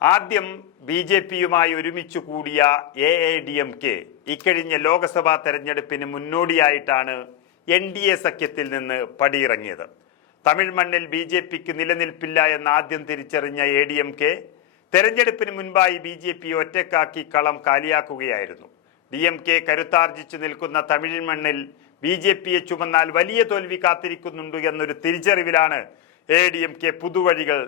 ആദ്യം ബി.ജെ.പിയുമായി ഒരുമിച്ചു കൂടിയ എ.ഐ.ഡി.എം.കെ ഇക്കഴിഞ്ഞ ലോക്സഭാ തെരഞ്ഞെടുപ്പിന് മുന്നോടിയായിട്ടാണ് NDA സഖ്യത്തിൽ നിന്ന് പടിയിറങ്ങിയത്. തമിഴ് മണ്ണിൽ ബി.ജെ.പിക്ക് നിലനിൽപ്പില്ല എന്ന് ആദ്യം തിരിച്ചറിഞ്ഞ എ.ഡി.എം.കെ തെരഞ്ഞെടുപ്പിന് മുൻപായി ബി.ജെ.പി ഒറ്റക്കാക്കി കളം കാലിയാക്കുകയായിരുന്നു. DMK കരുത്താർജിച്ചു നിൽക്കുന്ന തമിഴ് മണ്ണിൽ ബി.ജെ.പിയെ ചുമന്നാൽ വലിയ തോൽവി കാത്തിരിക്കുന്നുണ്ട് എന്നൊരു തിരിച്ചറിവിലാണ് എ.ഡി.എം.കെ പുതുവഴികൾ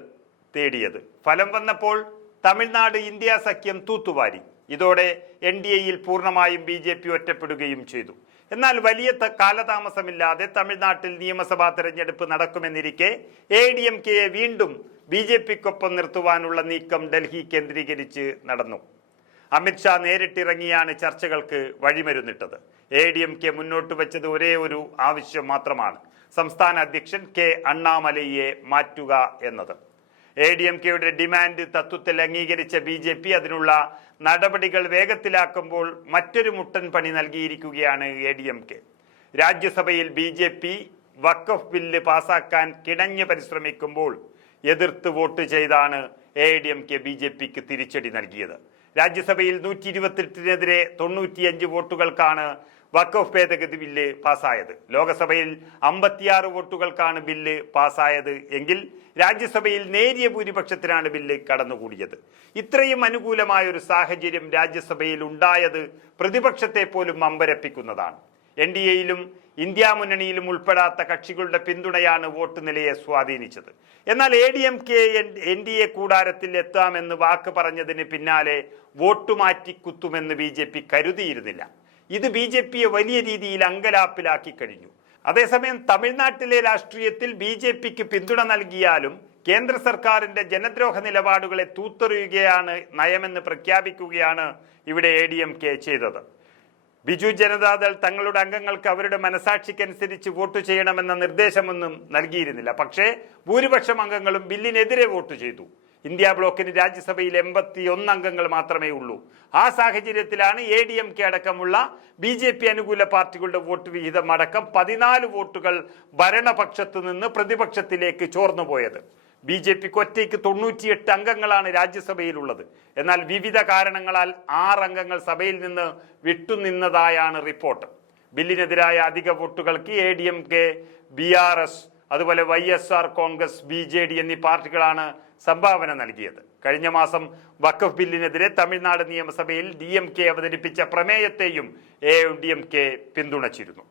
തേടിയത്. ഫലം വന്നപ്പോൾ തമിഴ്നാട് ഇന്ത്യ സഖ്യം തൂത്തുവാരി. ഇതോടെ NDAയിൽ പൂർണ്ണമായും ബി.ജെ.പി ഒറ്റപ്പെടുകയും ചെയ്തു. എന്നാൽ വലിയ കാലതാമസമില്ലാതെ തമിഴ്നാട്ടിൽ നിയമസഭാ തെരഞ്ഞെടുപ്പ് നടക്കുമെന്നിരിക്കെ എ.ഡി.എം.കെയെ വീണ്ടും ബി.ജെ.പിക്കൊപ്പം നിർത്തുവാനുള്ള നീക്കം ഡൽഹി കേന്ദ്രീകരിച്ച് നടന്നു. അമിത്ഷാ നേരിട്ടിറങ്ങിയാണ് ചർച്ചകൾക്ക് വഴിമരുന്നിട്ടത്. എ.ഡി.എം.കെ മുന്നോട്ട് വെച്ചത് ഒരേ ഒരു ആവശ്യം മാത്രമാണ്: സംസ്ഥാന അധ്യക്ഷൻ കെ അണ്ണാമലയെ മാറ്റുക എന്നത്. എ.ഡി.എം.കെയുടെ ഡിമാൻഡ് തത്വത്തിൽ അംഗീകരിച്ച ബി.ജെ.പി അതിനുള്ള നടപടികൾ വേഗത്തിലാക്കുമ്പോൾ മറ്റൊരു മുട്ടൻ പണി നൽകിയിരിക്കുകയാണ് എ.ഡി.എം.കെ. രാജ്യസഭയിൽ ബി.ജെ.പി വഖഫ് ബില്ല് പാസാക്കാൻ കിണഞ്ഞ് പരിശ്രമിക്കുമ്പോൾ എതിർത്ത് വോട്ട് ചെയ്താണ് എ.ഡി.എം.കെ ബി.ജെ.പിക്ക് തിരിച്ചടി നൽകിയത്. രാജ്യസഭയിൽ 128-നെതിരെ 95 വോട്ടുകൾക്കാണ് വഖഫ് ഭേദഗതി ബില്ല് പാസ്സായത്. ലോക്സഭയിൽ 56 വോട്ടുകൾക്കാണ് ബില്ല് പാസ്സായത് എങ്കിൽ രാജ്യസഭയിൽ നേരിയ ഭൂരിപക്ഷത്തിനാണ് ബില്ല് കടന്നുകൂടിയത്. ഇത്രയും അനുകൂലമായ ഒരു സാഹചര്യം രാജ്യസഭയിൽ ഉണ്ടായത് പ്രതിപക്ഷത്തെ പോലും അമ്പരപ്പിക്കുന്നതാണ്. NDAയിലും ഇന്ത്യ മുന്നണിയിലും ഉൾപ്പെടാത്ത കക്ഷികളുടെ പിന്തുണയാണ് വോട്ട് നിലയെ സ്വാധീനിച്ചത്. എന്നാൽ എ.ഡി.എം.കെ NDA കൂടാരത്തിൽ എത്താമെന്ന് വാക്ക് പറഞ്ഞതിന് പിന്നാലെ വോട്ട് മാറ്റി കുത്തുമെന്ന് ബി.ജെ.പി കരുതിയിരുന്നില്ല. ഇത് ബി.ജെ.പിയെ വലിയ രീതിയിൽ അങ്കലാപ്പിലാക്കി കഴിഞ്ഞു. അതേസമയം തമിഴ്നാട്ടിലെ രാഷ്ട്രീയത്തിൽ ബി.ജെ.പിക്ക് പിന്തുണ നൽകിയാലും കേന്ദ്ര സർക്കാരിന്റെ ജനദ്രോഹ നിലപാടുകളെ തൂത്തെറിയുകയാണ് നയമെന്ന് പ്രഖ്യാപിക്കുകയാണ് ഇവിടെ എ.ഡി.എം.കെ ചെയ്തത്. ബിജു ജനതാദൾ തങ്ങളുടെ അംഗങ്ങൾക്ക് അവരുടെ മനസാക്ഷിക്കനുസരിച്ച് വോട്ട് ചെയ്യണമെന്ന നിർദ്ദേശമൊന്നും നൽകിയിരുന്നില്ല. പക്ഷേ ഭൂരിപക്ഷം അംഗങ്ങളും ബില്ലിനെതിരെ വോട്ട് ചെയ്തു. ഇന്ത്യ ബ്ലോക്കിന് രാജ്യസഭയിൽ 81 അംഗങ്ങൾ മാത്രമേ ഉള്ളൂ. ആ സാഹചര്യത്തിലാണ് എ.ഡി.എം.കെ അടക്കമുള്ള ബി.ജെ.പി അനുകൂല പാർട്ടികളുടെ വോട്ട് വിഹിതം അടക്കം 14 വോട്ടുകൾ ഭരണപക്ഷത്തു നിന്ന് പ്രതിപക്ഷത്തിലേക്ക് ചോർന്നുപോയത്. ബി.ജെ.പിക്ക് ഒറ്റയ്ക്ക് 98 അംഗങ്ങളാണ് രാജ്യസഭയിലുള്ളത്. എന്നാൽ വിവിധ കാരണങ്ങളാൽ 6 അംഗങ്ങൾ സഭയിൽ നിന്ന് വിട്ടുനിന്നതായാണ് റിപ്പോർട്ട്. ബില്ലിനെതിരായ അധിക വോട്ടുകൾക്ക് എ.ഡി.എം.കെ, BRS, അതുപോലെ YSR കോൺഗ്രസ്, BJD എന്നീ പാർട്ടികളാണ് സംഭാവന നൽകിയത്. കഴിഞ്ഞ മാസം വഖഫ് ബില്ലിനെതിരെ തമിഴ്നാട് നിയമസഭയിൽ DMK അവതരിപ്പിച്ച പ്രമേയത്തെയും എ.ഡി.എം.കെ പിന്തുണച്ചിരുന്നു.